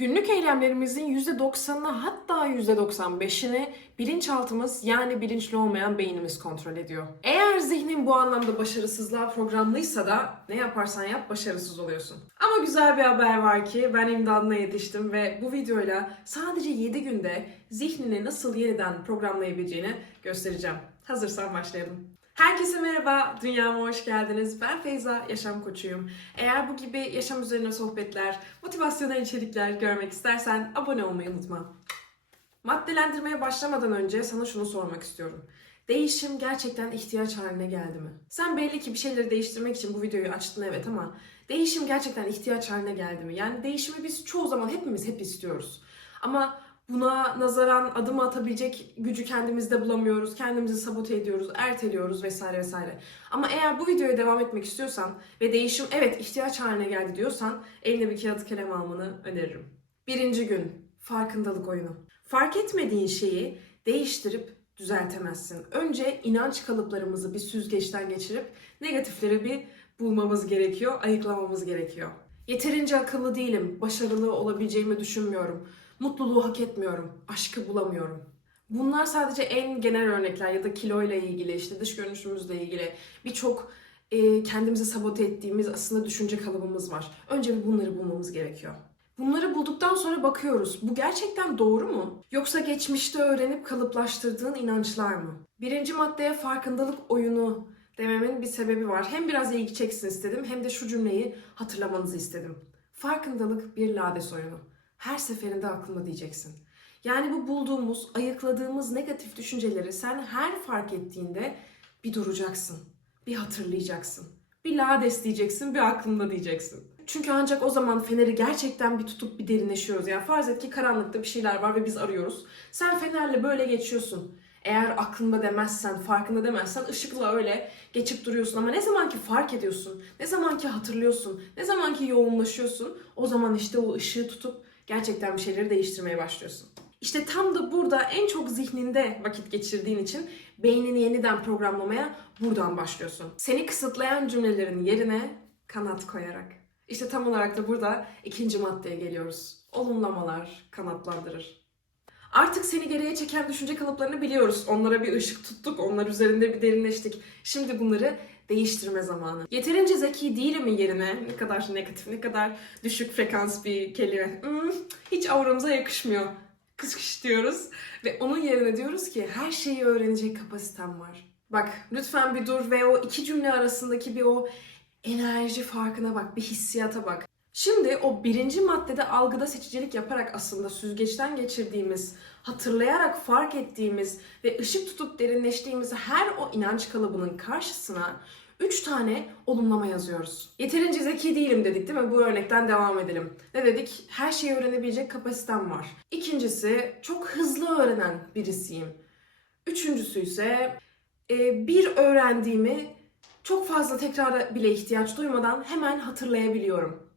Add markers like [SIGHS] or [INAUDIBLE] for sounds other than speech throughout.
Günlük eylemlerimizin %90'ını hatta %95'ini bilinçaltımız yani bilinçli olmayan beynimiz kontrol ediyor. Eğer zihnin bu anlamda başarısızlığa programlıysa da ne yaparsan yap başarısız oluyorsun. Ama güzel bir haber var ki ben imdadına yetiştim ve bu videoyla sadece 7 günde zihnini nasıl yeniden programlayabileceğini göstereceğim. Hazırsan başlayalım. Herkese merhaba, dünyama hoş geldiniz. Ben Feyza, yaşam koçuyum. Eğer bu gibi yaşam üzerine sohbetler, motivasyonel içerikler görmek istersen abone olmayı unutma. Maddelendirmeye başlamadan önce sana şunu sormak istiyorum. Değişim gerçekten ihtiyaç haline geldi mi? Sen belli ki bir şeyleri değiştirmek için bu videoyu açtın evet ama değişim gerçekten ihtiyaç haline geldi mi? Yani değişimi biz çoğu zaman hepimiz hep istiyoruz. Ama buna nazaran adım atabilecek gücü kendimizde bulamıyoruz, kendimizi sabote ediyoruz, erteliyoruz vesaire vesaire. Ama eğer bu videoya devam etmek istiyorsan ve değişim evet ihtiyaç haline geldi diyorsan eline bir kağıt kalem almanı öneririm. Birinci gün farkındalık oyunu. Fark etmediğin şeyi değiştirip düzeltemezsin. Önce inanç kalıplarımızı bir süzgeçten geçirip negatifleri bir bulmamız gerekiyor, ayıklamamız gerekiyor. Yeterince akıllı değilim, başarılı olabileceğimi düşünmüyorum, mutluluğu hak etmiyorum, aşkı bulamıyorum. Bunlar sadece en genel örnekler ya da kiloyla ilgili, işte dış görünüşümüzle ilgili birçok e, kendimizi sabote ettiğimiz aslında düşünce kalıbımız var. Önce bir bunları bulmamız gerekiyor. Bunları bulduktan sonra bakıyoruz. Bu gerçekten doğru mu? Yoksa geçmişte öğrenip kalıplaştırdığın inançlar mı? Birinci maddeye farkındalık oyunu dememin bir sebebi var. Hem biraz ilgi çeksin istedim hem de şu cümleyi hatırlamanızı istedim. Farkındalık bir lades oyunu. Her seferinde aklında diyeceksin. Yani bu bulduğumuz, ayıkladığımız negatif düşünceleri sen her fark ettiğinde bir duracaksın. Bir hatırlayacaksın. Bir lades diyeceksin, bir aklında diyeceksin. Çünkü ancak o zaman feneri gerçekten bir tutup bir derinleşiyoruz. Yani farz et ki karanlıkta bir şeyler var ve biz arıyoruz. Sen fenerle böyle geçiyorsun. Eğer aklında demezsen, farkında demezsen ışıkla öyle geçip duruyorsun. Ama ne zaman ki fark ediyorsun, ne zaman ki hatırlıyorsun, ne zaman ki yoğunlaşıyorsun o zaman işte o ışığı tutup gerçekten bir şeyleri değiştirmeye başlıyorsun. İşte tam da burada en çok zihninde vakit geçirdiğin için beynini yeniden programlamaya buradan başlıyorsun. Seni kısıtlayan cümlelerin yerine kanat koyarak. İşte tam olarak da burada ikinci maddeye geliyoruz. Olumlamalar kanatlandırır. Artık seni geriye çeken düşünce kalıplarını biliyoruz. Onlara bir ışık tuttuk, onlar üzerinde bir derinleştik. Şimdi bunları değiştirme zamanı. Yeterince zeki değilim yerine ne kadar negatif, ne kadar düşük frekans bir kelime. Hmm, hiç auramıza yakışmıyor. Kış diyoruz ve onun yerine diyoruz ki her şeyi öğrenecek kapasitem var. Bak lütfen bir dur ve o iki cümle arasındaki bir o enerji farkına bak, bir hissiyata bak. Şimdi o birinci maddede algıda seçicilik yaparak aslında süzgeçten geçirdiğimiz, hatırlayarak fark ettiğimiz ve ışık tutup derinleştiğimiz her o inanç kalıbının karşısına üç tane olumlama yazıyoruz. Yeterince zeki değilim dedik değil mi? Bu örnekten devam edelim. Ne dedik? Her şeyi öğrenebilecek kapasitem var. İkincisi çok hızlı öğrenen birisiyim. Üçüncüsü ise e, bir öğrendiğimi çok fazla tekrara bile ihtiyaç duymadan hemen hatırlayabiliyorum.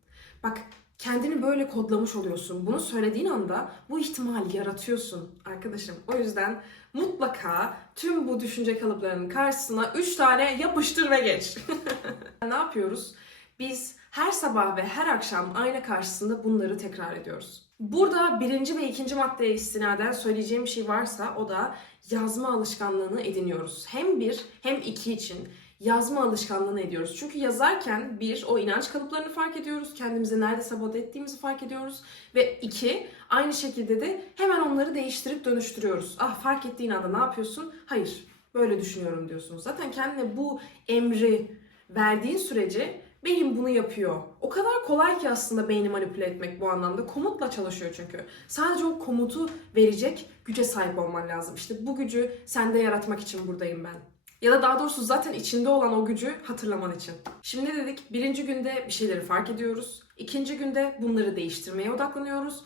Bak kendini böyle kodlamış oluyorsun. Bunu söylediğin anda bu ihtimali yaratıyorsun arkadaşım. O yüzden mutlaka tüm bu düşünce kalıplarının karşısına 3 tane yapıştır ve geç. [LAUGHS] ne yapıyoruz? Biz her sabah ve her akşam ayna karşısında bunları tekrar ediyoruz. Burada birinci ve ikinci maddeye istinaden söyleyeceğim bir şey varsa o da yazma alışkanlığını ediniyoruz. Hem bir hem iki için yazma alışkanlığını ediyoruz. Çünkü yazarken bir, o inanç kalıplarını fark ediyoruz. Kendimizi nerede sabote ettiğimizi fark ediyoruz. Ve iki, aynı şekilde de hemen onları değiştirip dönüştürüyoruz. Ah fark ettiğin anda ne yapıyorsun? Hayır, böyle düşünüyorum diyorsunuz. Zaten kendine bu emri verdiğin sürece beyin bunu yapıyor. O kadar kolay ki aslında beyni manipüle etmek bu anlamda. Komutla çalışıyor çünkü. Sadece o komutu verecek güce sahip olman lazım. İşte bu gücü sende yaratmak için buradayım ben. Ya da daha doğrusu zaten içinde olan o gücü hatırlaman için. Şimdi dedik birinci günde bir şeyleri fark ediyoruz. İkinci günde bunları değiştirmeye odaklanıyoruz.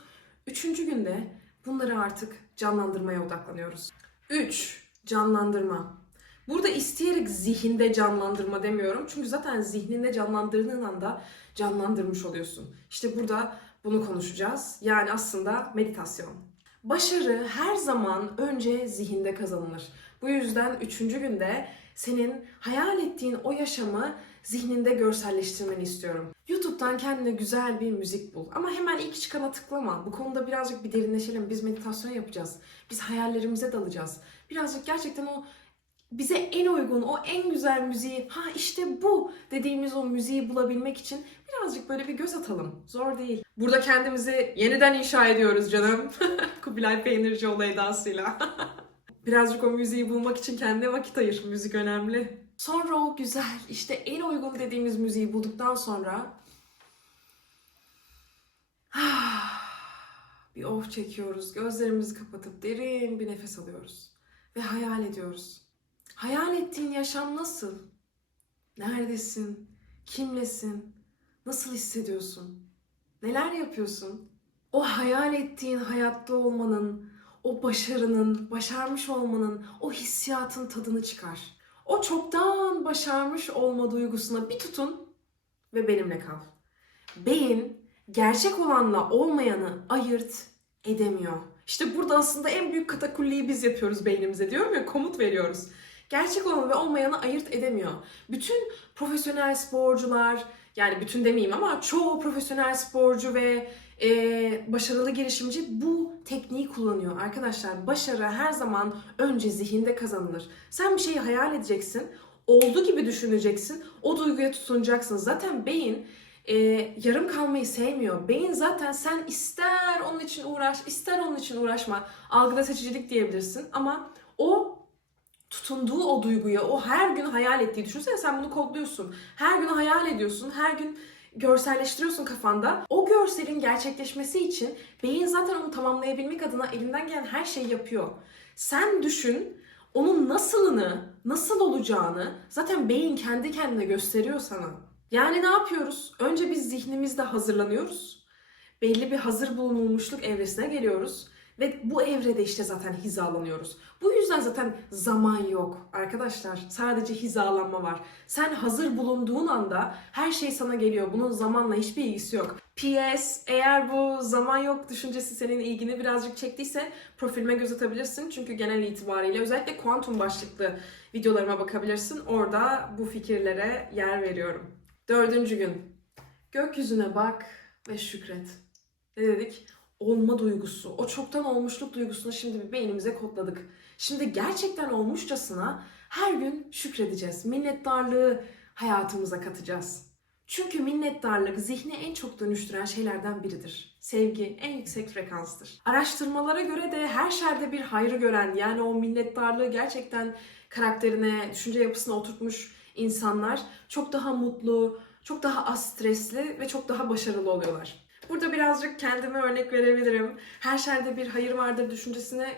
Üçüncü günde bunları artık canlandırmaya odaklanıyoruz. Üç, canlandırma. Burada isteyerek zihinde canlandırma demiyorum. Çünkü zaten zihninde canlandırdığın anda canlandırmış oluyorsun. İşte burada bunu konuşacağız. Yani aslında meditasyon. Başarı her zaman önce zihinde kazanılır. Bu yüzden üçüncü günde senin hayal ettiğin o yaşamı zihninde görselleştirmeni istiyorum. YouTube'dan kendine güzel bir müzik bul. Ama hemen ilk çıkana tıklama. Bu konuda birazcık bir derinleşelim. Biz meditasyon yapacağız. Biz hayallerimize dalacağız. Birazcık gerçekten o bize en uygun, o en güzel müziği, ha işte bu dediğimiz o müziği bulabilmek için birazcık böyle bir göz atalım. Zor değil. Burada kendimizi yeniden inşa ediyoruz canım. [LAUGHS] Kubilay Peynircioğlu edasıyla. [LAUGHS] birazcık o müziği bulmak için kendine vakit ayır. Müzik önemli. Sonra o güzel, işte en uygun dediğimiz müziği bulduktan sonra [SIGHS] bir oh çekiyoruz. Gözlerimizi kapatıp derin bir nefes alıyoruz. Ve hayal ediyoruz. Hayal ettiğin yaşam nasıl? Neredesin? Kimlesin? Nasıl hissediyorsun? Neler yapıyorsun? O hayal ettiğin hayatta olmanın, o başarının, başarmış olmanın, o hissiyatın tadını çıkar. O çoktan başarmış olma duygusuna bir tutun ve benimle kal. Beyin gerçek olanla olmayanı ayırt edemiyor. İşte burada aslında en büyük katakulliyi biz yapıyoruz beynimize diyorum ya komut veriyoruz. Gerçek olanı ve olmayanı ayırt edemiyor. Bütün profesyonel sporcular yani bütün demeyeyim ama çoğu profesyonel sporcu ve e, başarılı girişimci bu tekniği kullanıyor. Arkadaşlar başarı her zaman önce zihinde kazanılır. Sen bir şeyi hayal edeceksin, olduğu gibi düşüneceksin, o duyguya tutunacaksın. Zaten beyin e, yarım kalmayı sevmiyor. Beyin zaten sen ister onun için uğraş, ister onun için uğraşma. Algıda seçicilik diyebilirsin ama o tutunduğu o duyguya, o her gün hayal ettiği, düşünsene sen bunu kodluyorsun. Her gün hayal ediyorsun, her gün görselleştiriyorsun kafanda. O görselin gerçekleşmesi için beyin zaten onu tamamlayabilmek adına elinden gelen her şeyi yapıyor. Sen düşün, onun nasılını, nasıl olacağını zaten beyin kendi kendine gösteriyor sana. Yani ne yapıyoruz? Önce biz zihnimizde hazırlanıyoruz. Belli bir hazır bulunulmuşluk evresine geliyoruz. Ve bu evrede işte zaten hizalanıyoruz. Bu yüzden zaten zaman yok arkadaşlar. Sadece hizalanma var. Sen hazır bulunduğun anda her şey sana geliyor. Bunun zamanla hiçbir ilgisi yok. PS eğer bu zaman yok düşüncesi senin ilgini birazcık çektiyse profilime göz atabilirsin. Çünkü genel itibariyle özellikle kuantum başlıklı videolarıma bakabilirsin. Orada bu fikirlere yer veriyorum. Dördüncü gün. Gökyüzüne bak ve şükret. Ne dedik? Olma duygusu, o çoktan olmuşluk duygusunu şimdi bir beynimize kodladık. Şimdi gerçekten olmuşçasına her gün şükredeceğiz. Minnettarlığı hayatımıza katacağız. Çünkü minnettarlık zihni en çok dönüştüren şeylerden biridir. Sevgi en yüksek frekanstır. Araştırmalara göre de her şerde bir hayrı gören yani o minnettarlığı gerçekten karakterine, düşünce yapısına oturtmuş insanlar çok daha mutlu, çok daha az stresli ve çok daha başarılı oluyorlar. Burada birazcık kendime örnek verebilirim. Her şerde bir hayır vardır düşüncesine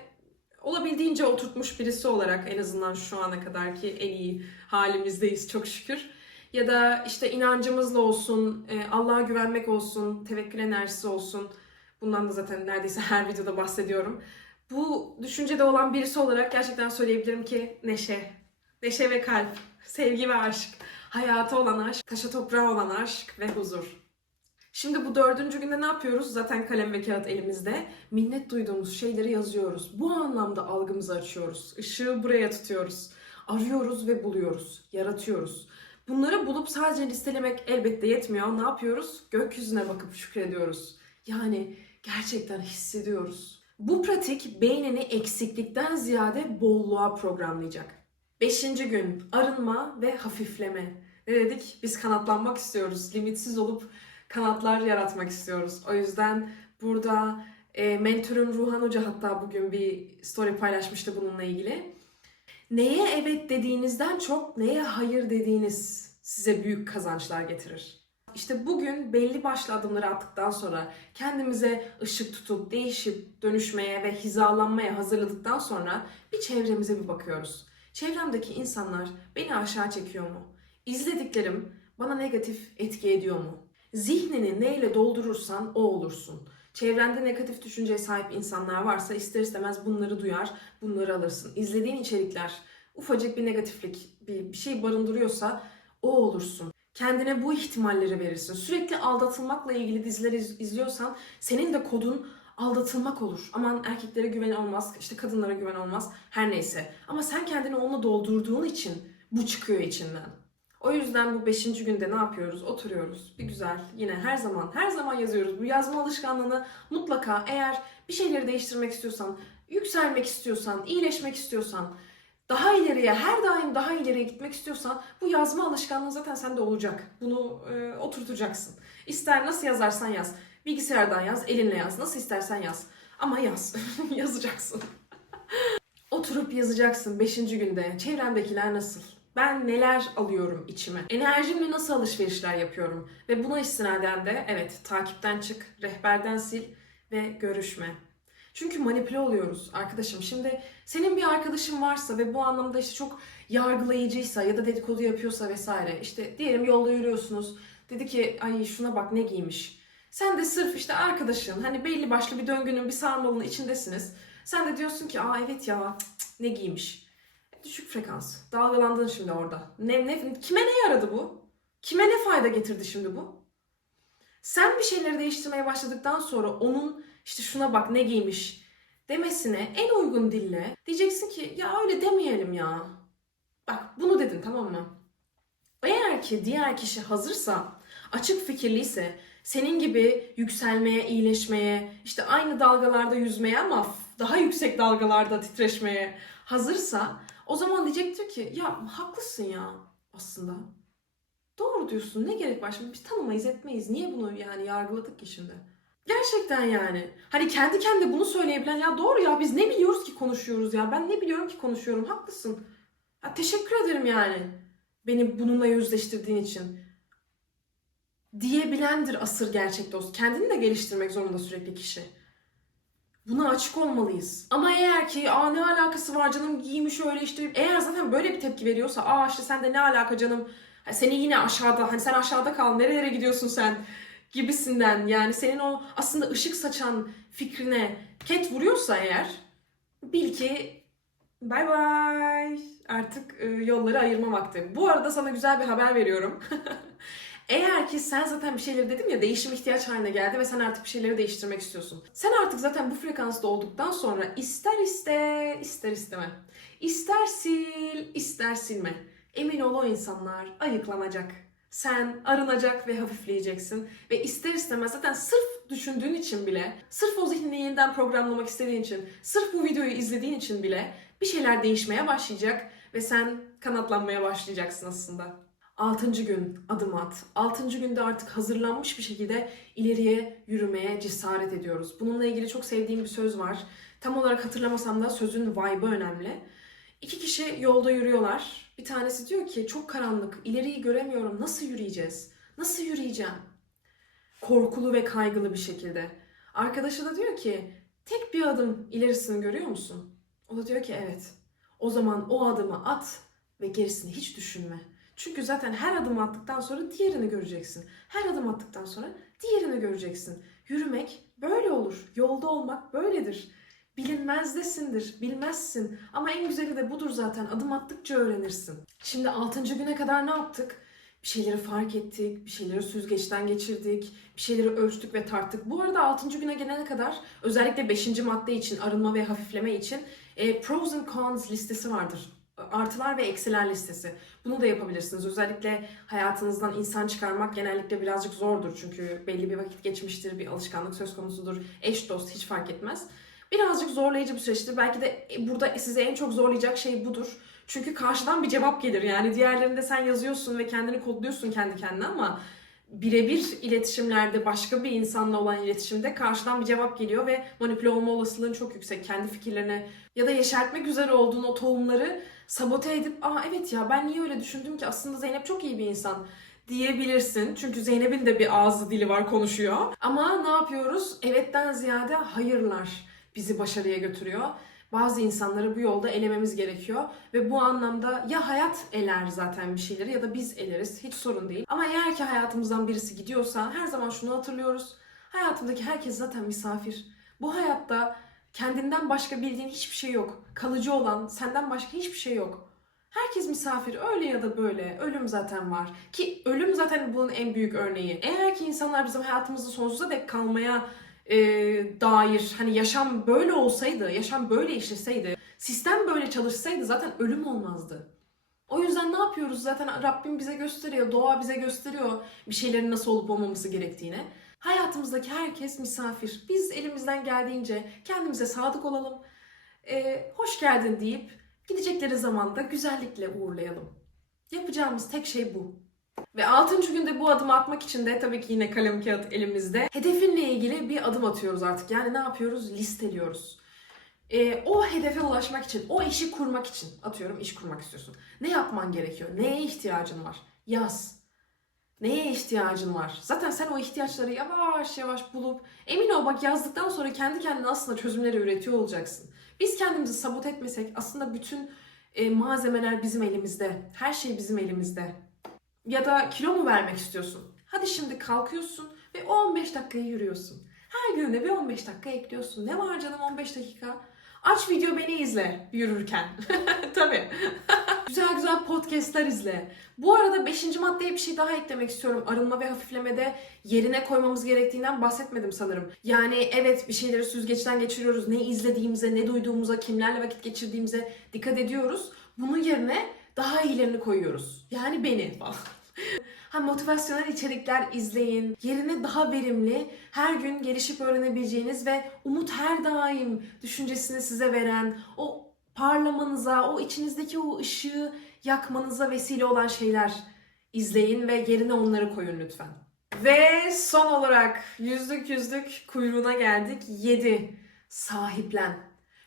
olabildiğince oturtmuş birisi olarak en azından şu ana kadar ki en iyi halimizdeyiz çok şükür. Ya da işte inancımızla olsun, e, Allah'a güvenmek olsun, tevekkül enerjisi olsun. Bundan da zaten neredeyse her videoda bahsediyorum. Bu düşüncede olan birisi olarak gerçekten söyleyebilirim ki neşe. Neşe ve kalp, sevgi ve aşk, hayata olan aşk, taşa toprağa olan aşk ve huzur. Şimdi bu dördüncü günde ne yapıyoruz? Zaten kalem ve kağıt elimizde. Minnet duyduğumuz şeyleri yazıyoruz. Bu anlamda algımızı açıyoruz. Işığı buraya tutuyoruz. Arıyoruz ve buluyoruz. Yaratıyoruz. Bunları bulup sadece listelemek elbette yetmiyor. Ne yapıyoruz? Gökyüzüne bakıp şükrediyoruz. Yani gerçekten hissediyoruz. Bu pratik beynini eksiklikten ziyade bolluğa programlayacak. Beşinci gün arınma ve hafifleme. Ne dedik? Biz kanatlanmak istiyoruz. Limitsiz olup kanatlar yaratmak istiyoruz. O yüzden burada e, mentörüm Ruhan Hoca hatta bugün bir story paylaşmıştı bununla ilgili. Neye evet dediğinizden çok neye hayır dediğiniz size büyük kazançlar getirir. İşte bugün belli başlı adımları attıktan sonra kendimize ışık tutup değişip dönüşmeye ve hizalanmaya hazırladıktan sonra bir çevremize bir bakıyoruz. Çevremdeki insanlar beni aşağı çekiyor mu? İzlediklerim bana negatif etki ediyor mu? Zihnini neyle doldurursan o olursun. Çevrende negatif düşünceye sahip insanlar varsa ister istemez bunları duyar, bunları alırsın. İzlediğin içerikler ufacık bir negatiflik, bir, bir şey barındırıyorsa o olursun. Kendine bu ihtimalleri verirsin. Sürekli aldatılmakla ilgili diziler iz- izliyorsan senin de kodun aldatılmak olur. Aman erkeklere güven olmaz, işte kadınlara güven olmaz. Her neyse. Ama sen kendini onunla doldurduğun için bu çıkıyor içinden. O yüzden bu beşinci günde ne yapıyoruz? Oturuyoruz. Bir güzel yine her zaman her zaman yazıyoruz. Bu yazma alışkanlığını mutlaka eğer bir şeyleri değiştirmek istiyorsan, yükselmek istiyorsan, iyileşmek istiyorsan, daha ileriye, her daim daha ileriye gitmek istiyorsan bu yazma alışkanlığı zaten sende olacak. Bunu e, oturtacaksın. İster nasıl yazarsan yaz. Bilgisayardan yaz, elinle yaz. Nasıl istersen yaz. Ama yaz. [LAUGHS] Yazacaksın. [LAUGHS] Oturup yazacaksın 5. günde. Çevremdekiler nasıl? Ben neler alıyorum içime? Enerjimle nasıl alışverişler yapıyorum? Ve buna istinaden de evet takipten çık, rehberden sil ve görüşme. Çünkü manipüle oluyoruz arkadaşım. Şimdi senin bir arkadaşın varsa ve bu anlamda işte çok yargılayıcıysa ya da dedikodu yapıyorsa vesaire. işte diyelim yolda yürüyorsunuz. Dedi ki ay şuna bak ne giymiş. Sen de sırf işte arkadaşın hani belli başlı bir döngünün bir sarmalının içindesiniz. Sen de diyorsun ki aa evet ya cık cık, ne giymiş. Düşük frekans. Dalgalandın şimdi orada. Ne, ne, kime ne yaradı bu? Kime ne fayda getirdi şimdi bu? Sen bir şeyleri değiştirmeye başladıktan sonra onun işte şuna bak ne giymiş demesine en uygun dille diyeceksin ki ya öyle demeyelim ya. Bak bunu dedin tamam mı? Eğer ki diğer kişi hazırsa, açık fikirliyse, senin gibi yükselmeye, iyileşmeye, işte aynı dalgalarda yüzmeye ama daha yüksek dalgalarda titreşmeye hazırsa o zaman diyecektir ki ya haklısın ya aslında. Doğru diyorsun ne gerek var şimdi biz tanımayız etmeyiz. Niye bunu yani yargıladık ki şimdi? Gerçekten yani. Hani kendi kendine bunu söyleyebilen ya doğru ya biz ne biliyoruz ki konuşuyoruz ya. Ben ne biliyorum ki konuşuyorum haklısın. Ya teşekkür ederim yani. Beni bununla yüzleştirdiğin için. Diyebilendir asır gerçek dost. Kendini de geliştirmek zorunda sürekli kişi. Buna açık olmalıyız. Ama eğer ki aa ne alakası var canım giymiş öyle işte. Eğer zaten böyle bir tepki veriyorsa aa işte sen de ne alaka canım. Seni yine aşağıda hani sen aşağıda kal nerelere gidiyorsun sen gibisinden. Yani senin o aslında ışık saçan fikrine ket vuruyorsa eğer bil ki bay bay artık e, yolları ayırma vakti. Bu arada sana güzel bir haber veriyorum. [LAUGHS] Eğer ki sen zaten bir şeyleri dedim ya değişim ihtiyaç haline geldi ve sen artık bir şeyleri değiştirmek istiyorsun. Sen artık zaten bu frekansta olduktan sonra ister iste ister isteme. İster sil ister silme. Emin ol o insanlar ayıklanacak. Sen arınacak ve hafifleyeceksin. Ve ister istemez zaten sırf düşündüğün için bile, sırf o zihnini yeniden programlamak istediğin için, sırf bu videoyu izlediğin için bile bir şeyler değişmeye başlayacak ve sen kanatlanmaya başlayacaksın aslında. Altıncı gün adım at. Altıncı günde artık hazırlanmış bir şekilde ileriye yürümeye cesaret ediyoruz. Bununla ilgili çok sevdiğim bir söz var. Tam olarak hatırlamasam da sözün vibe'ı önemli. İki kişi yolda yürüyorlar. Bir tanesi diyor ki çok karanlık, ileriyi göremiyorum. Nasıl yürüyeceğiz? Nasıl yürüyeceğim? Korkulu ve kaygılı bir şekilde. Arkadaşı da diyor ki tek bir adım ilerisini görüyor musun? O da diyor ki evet. O zaman o adımı at ve gerisini hiç düşünme. Çünkü zaten her adım attıktan sonra diğerini göreceksin. Her adım attıktan sonra diğerini göreceksin. Yürümek böyle olur. Yolda olmak böyledir. Bilinmezdesindir, bilmezsin. Ama en güzeli de budur zaten. Adım attıkça öğrenirsin. Şimdi 6. güne kadar ne yaptık? Bir şeyleri fark ettik, bir şeyleri süzgeçten geçirdik, bir şeyleri ölçtük ve tarttık. Bu arada 6. güne gelene kadar özellikle 5. madde için, arınma ve hafifleme için e, pros and cons listesi vardır. Artılar ve eksiler listesi. Bunu da yapabilirsiniz. Özellikle hayatınızdan insan çıkarmak genellikle birazcık zordur. Çünkü belli bir vakit geçmiştir, bir alışkanlık söz konusudur. Eş dost hiç fark etmez. Birazcık zorlayıcı bir süreçtir. Belki de burada sizi en çok zorlayacak şey budur. Çünkü karşıdan bir cevap gelir. Yani diğerlerinde sen yazıyorsun ve kendini kodluyorsun kendi kendine ama birebir iletişimlerde başka bir insanla olan iletişimde karşıdan bir cevap geliyor ve manipüle olma olasılığın çok yüksek. Kendi fikirlerini ya da yeşertmek üzere olduğun o tohumları sabote edip aa evet ya ben niye öyle düşündüm ki aslında Zeynep çok iyi bir insan diyebilirsin. Çünkü Zeynep'in de bir ağzı dili var konuşuyor. Ama ne yapıyoruz? Evetten ziyade hayırlar bizi başarıya götürüyor. Bazı insanları bu yolda elememiz gerekiyor ve bu anlamda ya hayat eler zaten bir şeyleri ya da biz eleriz hiç sorun değil. Ama eğer ki hayatımızdan birisi gidiyorsa her zaman şunu hatırlıyoruz. Hayatımdaki herkes zaten misafir. Bu hayatta kendinden başka bildiğin hiçbir şey yok. Kalıcı olan senden başka hiçbir şey yok. Herkes misafir öyle ya da böyle. Ölüm zaten var. Ki ölüm zaten bunun en büyük örneği. Eğer ki insanlar bizim hayatımızda sonsuza dek kalmaya e, dair hani yaşam böyle olsaydı, yaşam böyle işleseydi, sistem böyle çalışsaydı zaten ölüm olmazdı. O yüzden ne yapıyoruz? Zaten Rabbim bize gösteriyor, doğa bize gösteriyor bir şeylerin nasıl olup olmaması gerektiğini. Hayatımızdaki herkes misafir. Biz elimizden geldiğince kendimize sadık olalım. Ee, hoş geldin deyip gidecekleri zaman da güzellikle uğurlayalım. Yapacağımız tek şey bu. Ve 6. günde bu adımı atmak için de tabii ki yine kalem kağıt elimizde. Hedefinle ilgili bir adım atıyoruz artık. Yani ne yapıyoruz? Listeliyoruz. Ee, o hedefe ulaşmak için, o işi kurmak için, atıyorum iş kurmak istiyorsun. Ne yapman gerekiyor? Neye ihtiyacın var? Yaz. Neye ihtiyacın var? Zaten sen o ihtiyaçları yavaş yavaş bulup emin ol bak yazdıktan sonra kendi kendine aslında çözümleri üretiyor olacaksın. Biz kendimizi sabot etmesek aslında bütün e, malzemeler bizim elimizde. Her şey bizim elimizde. Ya da kilo mu vermek istiyorsun? Hadi şimdi kalkıyorsun ve o 15 dakikayı yürüyorsun. Her gün de bir 15 dakika ekliyorsun. Ne var canım 15 dakika? Aç video beni izle yürürken. [LAUGHS] Tabii. [LAUGHS] güzel güzel podcastler izle. Bu arada 5. maddeye bir şey daha eklemek istiyorum. Arınma ve hafiflemede yerine koymamız gerektiğinden bahsetmedim sanırım. Yani evet bir şeyleri süzgeçten geçiriyoruz. Ne izlediğimize, ne duyduğumuza, kimlerle vakit geçirdiğimize dikkat ediyoruz. Bunun yerine daha iyilerini koyuyoruz. Yani beni. Ha motivasyonel içerikler izleyin. Yerine daha verimli, her gün gelişip öğrenebileceğiniz ve umut her daim düşüncesini size veren, o parlamanıza, o içinizdeki o ışığı yakmanıza vesile olan şeyler izleyin ve yerine onları koyun lütfen. Ve son olarak yüzlük yüzlük kuyruğuna geldik. 7. Sahiplen.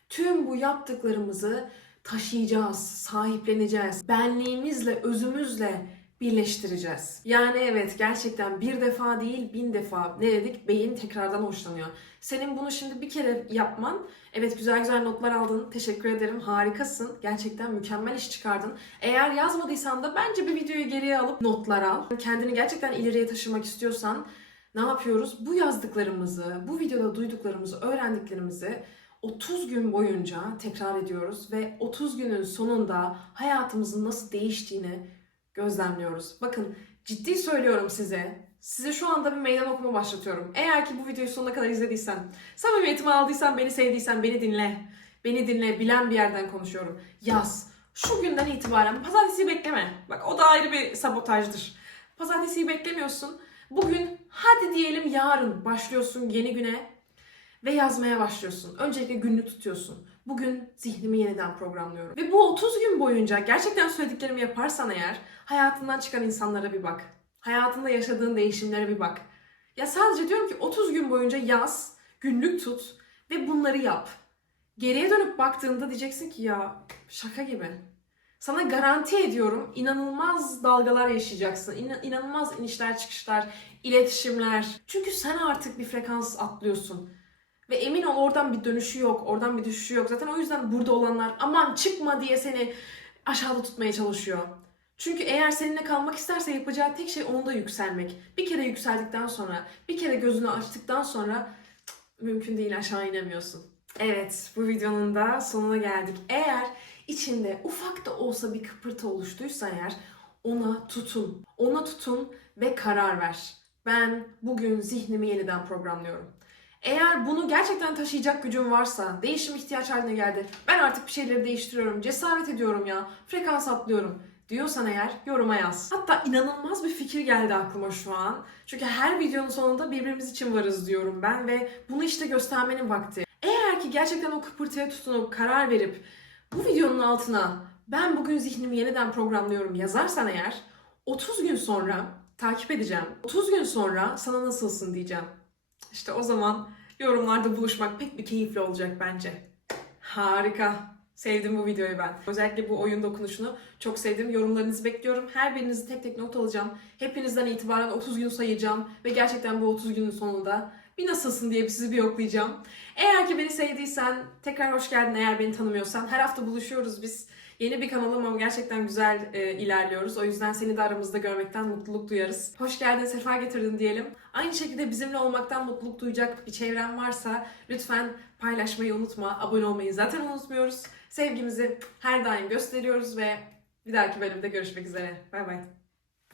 Tüm bu yaptıklarımızı taşıyacağız, sahipleneceğiz. Benliğimizle, özümüzle birleştireceğiz. Yani evet gerçekten bir defa değil bin defa ne dedik beyin tekrardan hoşlanıyor. Senin bunu şimdi bir kere yapman evet güzel güzel notlar aldın teşekkür ederim harikasın gerçekten mükemmel iş çıkardın. Eğer yazmadıysan da bence bir videoyu geriye alıp notlar al. Kendini gerçekten ileriye taşımak istiyorsan ne yapıyoruz? Bu yazdıklarımızı, bu videoda duyduklarımızı, öğrendiklerimizi 30 gün boyunca tekrar ediyoruz ve 30 günün sonunda hayatımızın nasıl değiştiğini gözlemliyoruz. Bakın ciddi söylüyorum size. Size şu anda bir meydan okuma başlatıyorum. Eğer ki bu videoyu sonuna kadar izlediysen, samimiyetimi aldıysan, beni sevdiysen beni dinle. Beni dinle, bilen bir yerden konuşuyorum. Yaz. Şu günden itibaren pazartesiyi bekleme. Bak o da ayrı bir sabotajdır. Pazartesiyi beklemiyorsun. Bugün hadi diyelim yarın başlıyorsun yeni güne ve yazmaya başlıyorsun. Öncelikle günlük tutuyorsun. Bugün zihnimi yeniden programlıyorum. Ve bu 30 gün boyunca gerçekten söylediklerimi yaparsan eğer hayatından çıkan insanlara bir bak. Hayatında yaşadığın değişimlere bir bak. Ya sadece diyorum ki 30 gün boyunca yaz, günlük tut ve bunları yap. Geriye dönüp baktığında diyeceksin ki ya şaka gibi. Sana garanti ediyorum inanılmaz dalgalar yaşayacaksın. İna- inanılmaz inişler çıkışlar, iletişimler. Çünkü sen artık bir frekans atlıyorsun. Ve emin ol oradan bir dönüşü yok, oradan bir düşüşü yok. Zaten o yüzden burada olanlar aman çıkma diye seni aşağıda tutmaya çalışıyor. Çünkü eğer seninle kalmak isterse yapacağı tek şey onda yükselmek. Bir kere yükseldikten sonra, bir kere gözünü açtıktan sonra mümkün değil aşağı inemiyorsun. Evet, bu videonun da sonuna geldik. Eğer içinde ufak da olsa bir kıpırtı oluştuysa eğer ona tutun. Ona tutun ve karar ver. Ben bugün zihnimi yeniden programlıyorum. Eğer bunu gerçekten taşıyacak gücün varsa, değişim ihtiyaç haline geldi, ben artık bir şeyleri değiştiriyorum, cesaret ediyorum ya, frekans atlıyorum diyorsan eğer yoruma yaz. Hatta inanılmaz bir fikir geldi aklıma şu an. Çünkü her videonun sonunda birbirimiz için varız diyorum ben ve bunu işte göstermenin vakti. Eğer ki gerçekten o kıpırtıya tutunup karar verip bu videonun altına ben bugün zihnimi yeniden programlıyorum yazarsan eğer 30 gün sonra takip edeceğim. 30 gün sonra sana nasılsın diyeceğim. İşte o zaman yorumlarda buluşmak pek bir keyifli olacak bence. Harika. Sevdim bu videoyu ben. Özellikle bu oyun dokunuşunu çok sevdim. Yorumlarınızı bekliyorum. Her birinizi tek tek not alacağım. Hepinizden itibaren 30 gün sayacağım. Ve gerçekten bu 30 günün sonunda bir nasılsın diye sizi bir yoklayacağım. Eğer ki beni sevdiysen tekrar hoş geldin eğer beni tanımıyorsan. Her hafta buluşuyoruz biz. Yeni bir kanalım ama gerçekten güzel e, ilerliyoruz. O yüzden seni de aramızda görmekten mutluluk duyarız. Hoş geldin, sefa getirdin diyelim. Aynı şekilde bizimle olmaktan mutluluk duyacak bir çevren varsa lütfen paylaşmayı unutma. Abone olmayı zaten unutmuyoruz. Sevgimizi her daim gösteriyoruz ve bir dahaki bölümde görüşmek üzere. Bay bay.